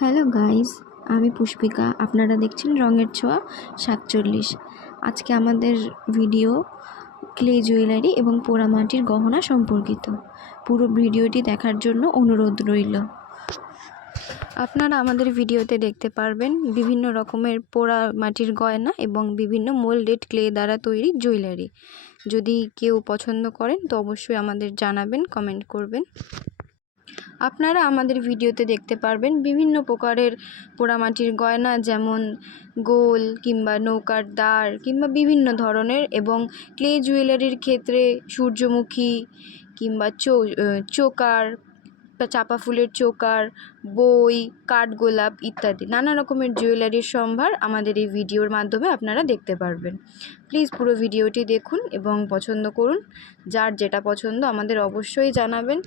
Hello guys, আমি পুষ্পিকা। আপনারা দেখছেন রঙের ছোঁয়া ৪৭। আজকে আমাদের ভিডিও ক্লে জুয়েলারি এবং পোড়ামাটির গহনা সম্পর্কিত। পুরো ভিডিওটি দেখার জন্য অনুরোধ রইল। আপনারা আমাদের ভিডিওতে দেখতে পারবেন বিভিন্ন রকমের পোড়া মাটির গয়না এবং বিভিন্ন মোল্ডেড ক্লে দ্বারা তৈরি জুয়েলারি। যদি কেউ পছন্দ করেন তো অবশ্যই আমাদের জানাবেন, কমেন্ট করবেন। আপনারা আমাদের ভিডিওতে দেখতে পারবেন বিভিন্ন প্রকারের পোড়ামাটির গয়না, যেমন গোল কিংবা নৌকার দাঁড় কিংবা বিভিন্ন ধরনের, এবং ক্লে জুয়েলারির ক্ষেত্রে সূর্যমুখী কিংবা চোকার, চাপা ফুলের চোকার, বই, কাঠগোলাপ ইত্যাদি নানা রকমের জুয়েলারির সম্ভার আমাদের এই ভিডিওর মাধ্যমে আপনারা দেখতে পারবেন। প্লিজ পুরো ভিডিওটি দেখুন এবং পছন্দ করুন। যার যেটা পছন্দ আমাদের অবশ্যই জানাবেন।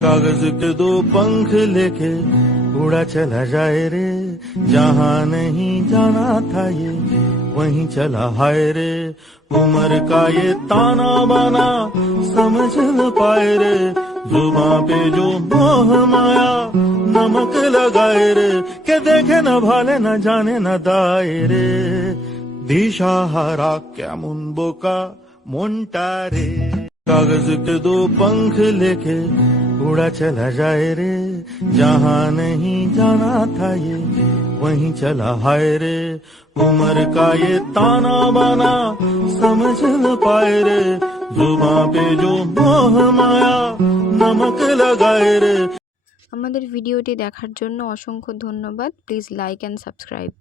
कागज के दो पंख लेके उड़ा चला जाए रे, जहाँ नहीं जाना था ये वहीं चला हाय रे। उम्र का ये ताना बाना समझ न पाए रे, जुबां पे जो मोह माया नमक लगाए रे, के देखे न भाले न जाने न दाए रे। दिशाहारा केमन बोका मोन्टा रे, कागज के दो पंख लेके उड़ा चला जाए रे, जहाँ नहीं जाना था ये वहीं चला हाय रे। उम्र का ये ताना बाना समझ न पाए रे, जुबां पे जो मोह माया नमक लगाए रे। আমাদের ভিডিওটি দেখার জন্য অসংখ্য ধন্যবাদ। Please like and subscribe.